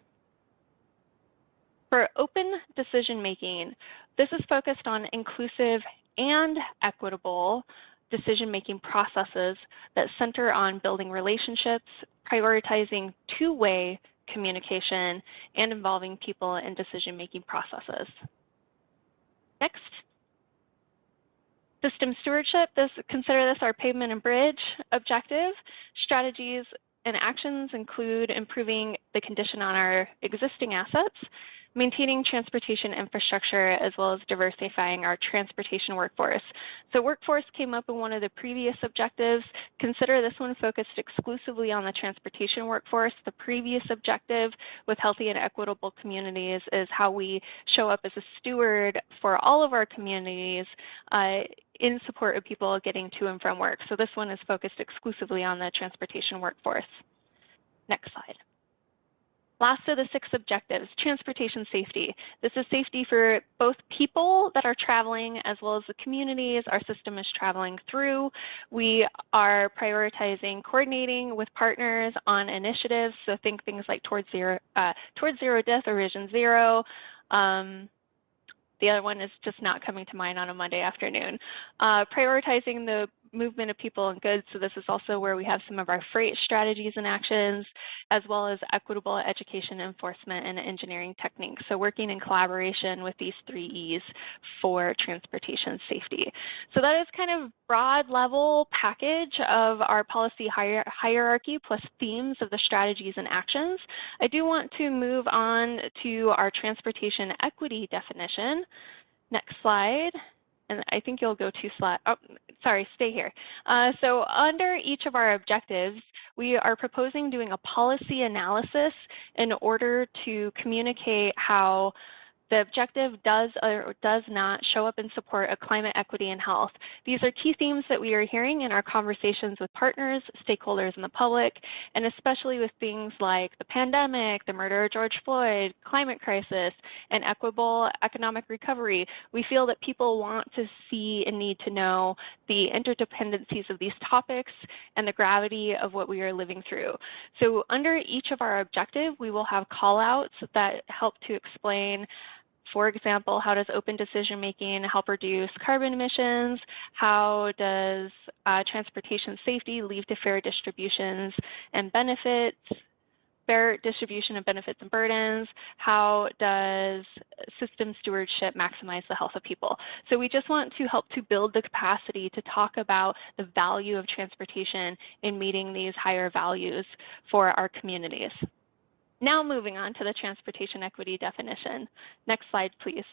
For open decision-making, this is focused on inclusive and equitable decision-making processes that center on building relationships, prioritizing two-way communication, and involving people in decision-making processes. Next. System stewardship, consider this our pavement and bridge objective. Strategies and actions include improving the condition on our existing assets, maintaining transportation infrastructure, as well as diversifying our transportation workforce. So workforce came up in one of the previous objectives. Consider this one focused exclusively on the transportation workforce. The previous objective with healthy and equitable communities is how we show up as a steward for all of our communities in support of people getting to and from work. So this one is focused exclusively on the transportation workforce. Next slide. Last of the 6 objectives, transportation safety. This is safety for both people that are traveling as well as the communities our system is traveling through. We are prioritizing coordinating with partners on initiatives, so think things like Towards Zero Death or Vision Zero. The other one is just not coming to mind on a Monday afternoon. Prioritizing the movement of people and goods, so this is also where we have some of our freight strategies and actions, as well as equitable education, enforcement, and engineering techniques. So working in collaboration with these 3 E's for transportation safety. So that is kind of broad level package of our policy hierarchy plus themes of the strategies and actions. I do want to move on to our transportation equity definition. Next slide. And I think you'll go 2 slides. Oh, sorry, stay here. So under each of our objectives, we are proposing doing a policy analysis in order to communicate how the objective does or does not show up in support of climate equity and health. These are key themes that we are hearing in our conversations with partners, stakeholders, and the public, and especially with things like the pandemic, the murder of George Floyd, climate crisis, and equitable economic recovery. We feel that people want to see and need to know the interdependencies of these topics and the gravity of what we are living through. So under each of our objectives, we will have call-outs that help to explain, for example, how does open decision-making help reduce carbon emissions? How does transportation safety lead to fair distributions and benefits? Fair distribution of benefits and burdens? How does system stewardship maximize the health of people? So we just want to help to build the capacity to talk about the value of transportation in meeting these higher values for our communities. Now moving on to the transportation equity definition. Next slide, please.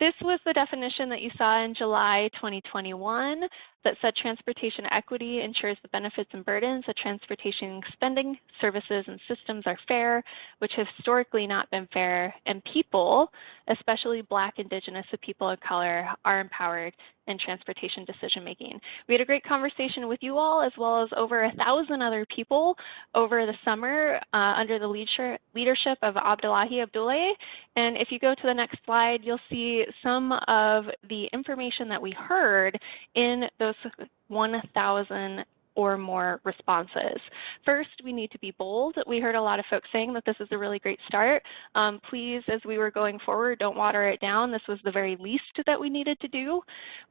This was the definition that you saw in July 2021. that said transportation equity ensures the benefits and burdens of transportation spending, services, and systems are fair, which have historically not been fair, and people, especially Black, Indigenous, and people of color, are empowered in transportation decision making. We had a great conversation with you all, as well as over 1,000 other people over the summer under the leadership of Abdullahi Abdullahi. And if you go to the next slide, you'll see some of the information that we heard in those 1,000 or more responses. First, we need to be bold. We heard a lot of folks saying that this is a really great start. Please, as we were going forward, don't water it down. This was the very least that we needed to do.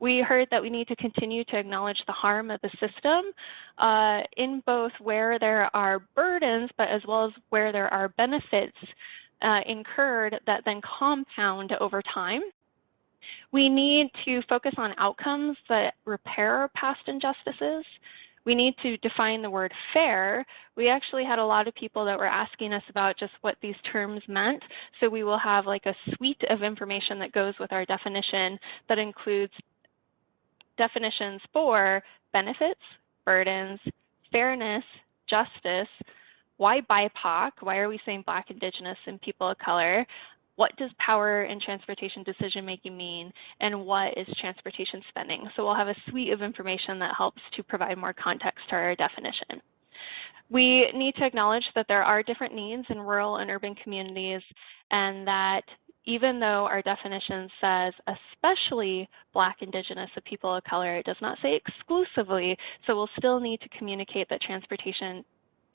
We heard that we need to continue to acknowledge the harm of the system in both where there are burdens, but as well as where there are benefits incurred that then compound over time. We need to focus on outcomes that repair past injustices. We need to define the word fair. We actually had a lot of people that were asking us about just what these terms meant. So we will have like a suite of information that goes with our definition that includes definitions for benefits, burdens, fairness, justice, why BIPOC, why are we saying Black, Indigenous, and people of color, what does power in transportation decision making mean, and what is transportation spending? So we'll have a suite of information that helps to provide more context to our definition. We need to acknowledge that there are different needs in rural and urban communities, and that even though our definition says especially Black, Indigenous, and people of color, it does not say exclusively, so we'll still need to communicate that transportation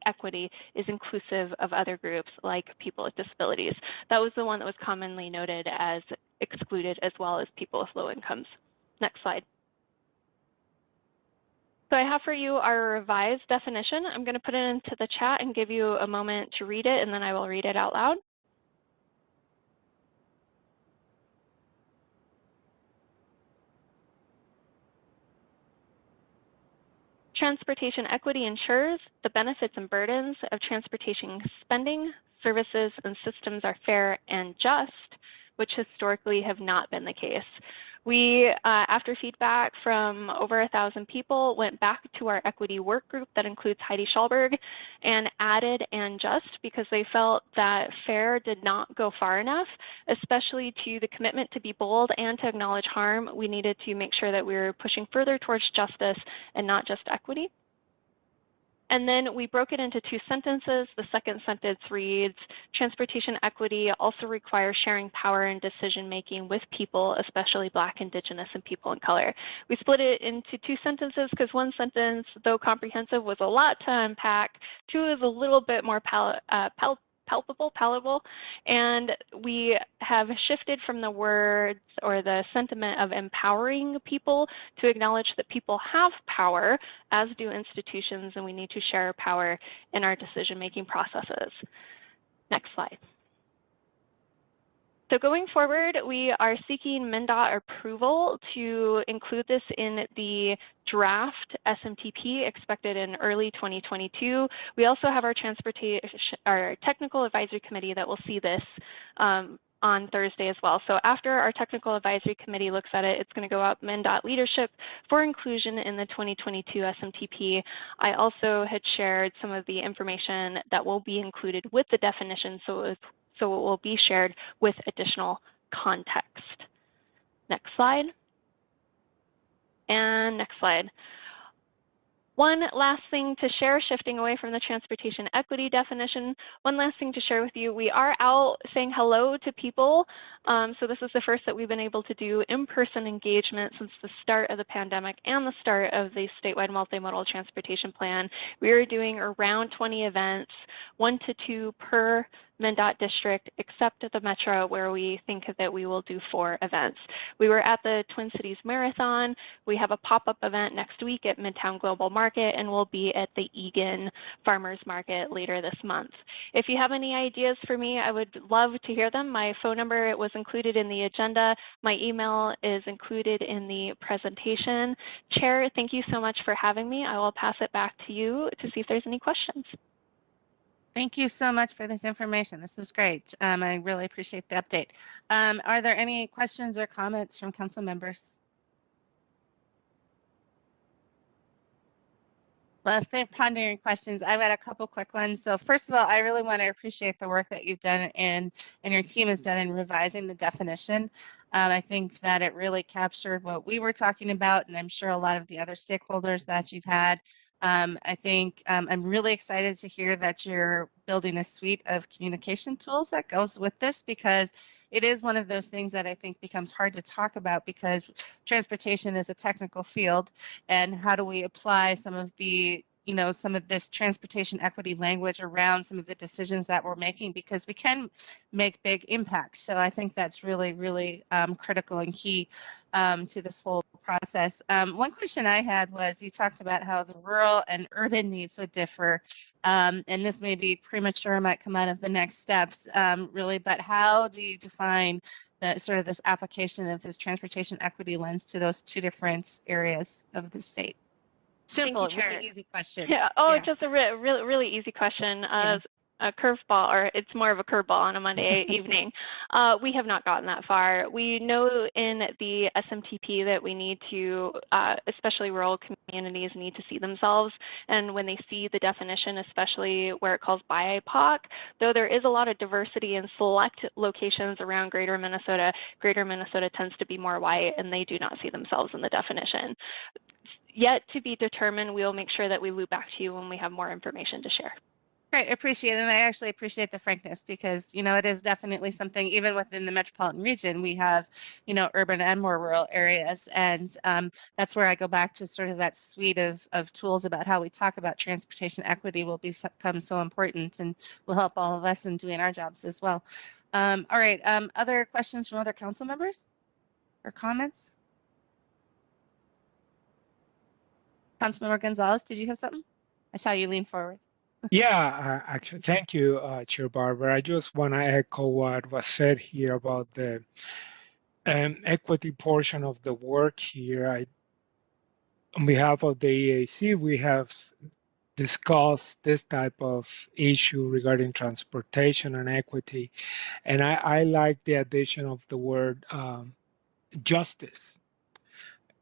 equity is inclusive of other groups like people with disabilities. That was the one that was commonly noted as excluded, as well as people with low incomes. Next slide. So I have for you our revised definition. I'm going to put it into the chat and give you a moment to read it, and then I will read it out loud. Transportation equity ensures the benefits and burdens of transportation spending, services, and systems are fair and just, which historically have not been the case. We, after feedback from over 1,000 people, went back to our equity work group that includes Heidi Schallberg and added and just because they felt that fair did not go far enough, especially to the commitment to be bold and to acknowledge harm. We needed to make sure that we were pushing further towards justice and not just equity. And then we broke it into two sentences. The second sentence reads, transportation equity also requires sharing power and decision making with people, especially Black, Indigenous, and people of color. We split it into two sentences because one sentence, though comprehensive, was a lot to unpack. Two is a little bit more palatable, and we have shifted from the words or the sentiment of empowering people to acknowledge that people have power, as do institutions, and we need to share power in our decision-making processes. Next slide. So going forward, we are seeking MnDOT approval to include this in the draft SMTP expected in early 2022. We also have our technical advisory committee that will see this on Thursday as well. So after our technical advisory committee looks at it, it's going to go up MnDOT leadership for inclusion in the 2022 SMTP. I also had shared some of the information that will be included with the definition, so it will be shared with additional context. Next slide. And next slide. One last thing to share, shifting away from the transportation equity definition, one last thing to share with you, we are out saying hello to people. So this is the first that we've been able to do in-person engagement since the start of the pandemic and the start of the statewide multimodal transportation plan. We are doing around 20 events, 1 to 2 per MnDOT district, except at the Metro, where we think that we will do 4 events. We were at the Twin Cities Marathon. We have a pop-up event next week at Midtown Global Market, and we'll be at the Eagan Farmers Market later this month. If you have any ideas for me, I would love to hear them. My phone number, it was included in the agenda. My email is included in the presentation. Chair, thank you so much for having me. I will pass it back to you to see if there's any questions. Thank you so much for this information. This was great. I really appreciate the update. Are there any questions or comments from council members? Well, if they're pondering questions, I've got a couple quick ones. So first of all, I really want to appreciate the work that you've done and your team has done in revising the definition. I think that it really captured what we were talking about, and I'm sure a lot of the other stakeholders that you've had. I think I'm really excited to hear that you're building a suite of communication tools that goes with this, because it is one of those things that I think becomes hard to talk about because transportation is a technical field, and how do we apply some of the some of this transportation equity language around some of the decisions that we're making, because we can make big impacts. So I think that's really, really critical and key to this whole process. One question I had was, you talked about how the rural and urban needs would differ, and this may be premature, might come out of the next steps, really, but how do you define the sort of this application of this transportation equity lens to those two different areas of the state? Simple, Thank you, really Chair. easy question. Yeah. Oh, Yeah. just a really easy question. Yeah. A curveball, or it's more of a curveball on a Monday evening. We have not gotten that far. We know in the SMTP that we need to, especially rural communities, need to see themselves. And when they see the definition, especially where it calls BIPOC, though there is a lot of diversity in select locations around Greater Minnesota tends to be more white, and they do not see themselves in the definition. Yet to be determined. We will make sure that we loop back to you when we have more information to share. Great, appreciate it. And I actually appreciate the frankness, because, it is definitely something, even within the metropolitan region, we have, urban and more rural areas. And that's where I go back to sort of that suite of tools about how we talk about transportation equity will become so important and will help all of us in doing our jobs as well. All right, other questions from other council members or comments? Councilmember Gonzalez, did you have something? I saw you lean forward. Yeah, actually, thank you, Chair Barber. I just want to echo what was said here about the equity portion of the work here. On behalf of the EAC, we have discussed this type of issue regarding transportation and equity, and I like the addition of the word justice,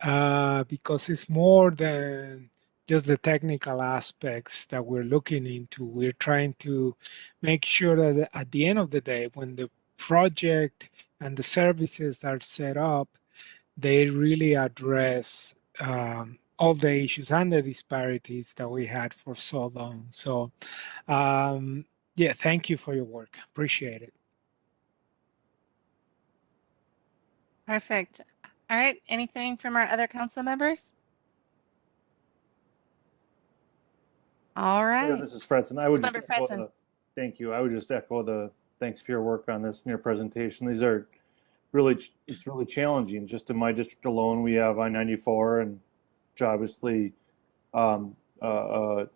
because it's more than just the technical aspects that we're looking into. We're trying to make sure that at the end of the day, when the project and the services are set up, they really address all the issues and the disparities that we had for so long. So, yeah, thank you for your work. Appreciate it. Perfect. All right, anything from our other council members? All Mayor, right. this is Fredson. I would just Councilmember echo Fredson. thank you. I would just echo the thanks for your work on this in your presentation. These are really, it's really challenging. Just in my district alone, we have I-94, and which obviously, put a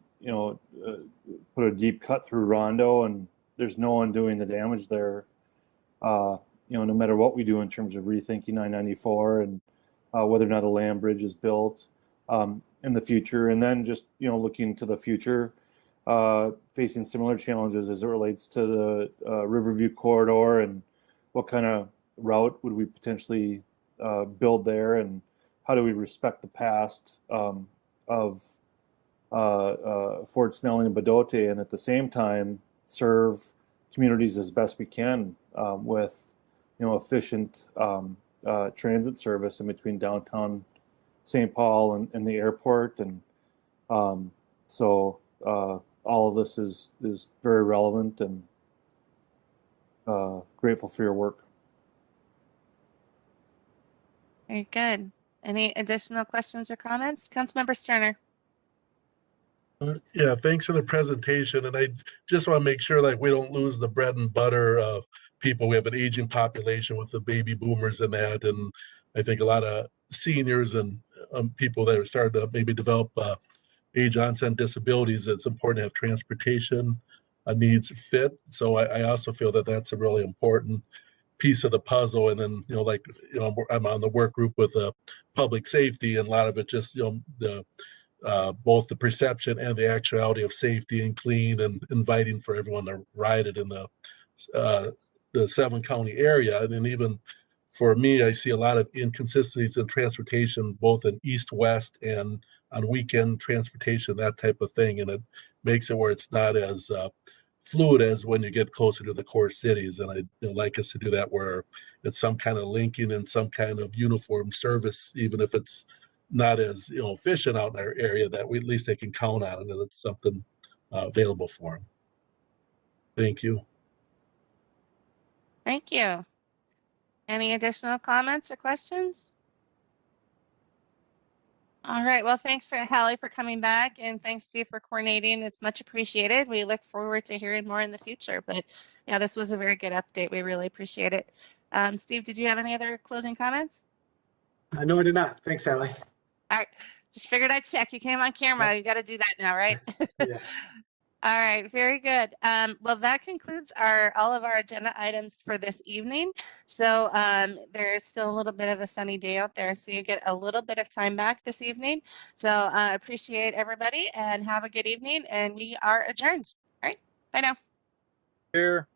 deep cut through Rondo, and there's no undoing the damage there. No matter what we do in terms of rethinking I-94 and whether or not a land bridge is built in the future, and then just looking to the future, facing similar challenges as it relates to the Riverview corridor, and what kind of route would we potentially build there, and how do we respect the past of Fort Snelling and Badote, and at the same time serve communities as best we can with efficient transit service in between downtown St. Paul and the airport. And so all of this is very relevant, and grateful for your work. Very good. Any additional questions or comments? Councilmember Sterner. Yeah, thanks for the presentation. And I just want to make sure that we don't lose the bread and butter of people. We have an aging population with the baby boomers and that. And I think a lot of seniors and people that are starting to maybe develop age onset disabilities, it's important to have transportation needs fit. So I also feel that that's a really important piece of the puzzle. And then, I'm on the work group with public safety, and a lot of it just, both the perception and the actuality of safety and clean and inviting for everyone to ride it in the 7-county area. And then even for me, I see a lot of inconsistencies in transportation, both in east-west and on weekend transportation, that type of thing. And it makes it where it's not as fluid as when you get closer to the core cities. And I'd like us to do that where it's some kind of linking and some kind of uniform service, even if it's not as efficient out in our area, that we at least they can count on it and it's something available for them. Thank you. Thank you. Any additional comments or questions? All right. Well, thanks for Hallie for coming back, and thanks Steve for coordinating. It's much appreciated. We look forward to hearing more in the future. But yeah, this was a very good update. We really appreciate it. Steve, did you have any other closing comments? No, I did not. Thanks, Allie. All right. Just figured I'd check. You came on camera. Yep. You got to do that now, right? Yeah. All right, very good. Well, that concludes all of our agenda items for this evening. So there's still a little bit of a sunny day out there, so you get a little bit of time back this evening. So I appreciate everybody and have a good evening. And we are adjourned. All right, bye now. Here.